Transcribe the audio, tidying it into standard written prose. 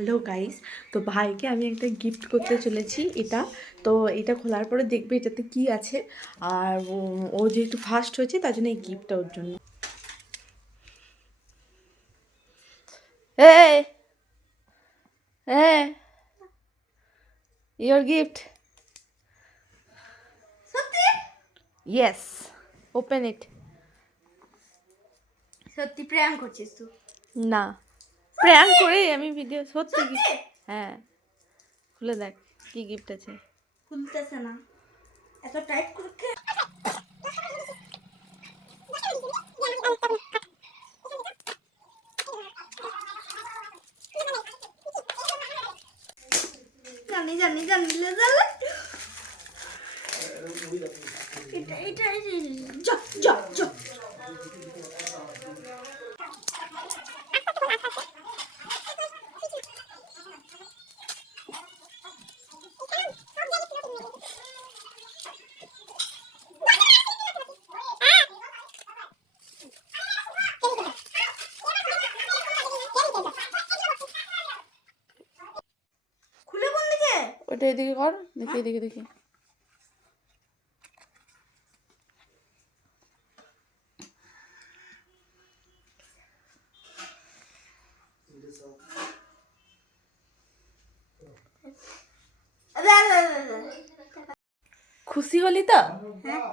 Hello guys, তো ভাইকে আমি একটা গিফট করতে চলেছি। এটা খোলার পরে দেখবে এটাতে কি আছে। আর ও যেহেতু ফার্স্ট হয়েছে তার জন্য এই গিফটটা ওর জন্য। এই হ্যাঁ, ইয়োর গিফট। সত্যি ইয়েস, ওপেন ইট। সত্যি প্র্যাঙ্ক করছিস তুই? না, প্র্যাঙ্ক করে আমি ভিডিও সত্যি হ্যাঁ, খুলে দেখ কি গিফট আছে। খুলতেছে না, এত টাইট করে জানি জানি জানি জানি এটা এটা যা যা যা খুলে কোন দিকে? ওটা এদিকে কর, দেখি এদিকে দেখি। খুশি হলি তো? হ্যাঁ।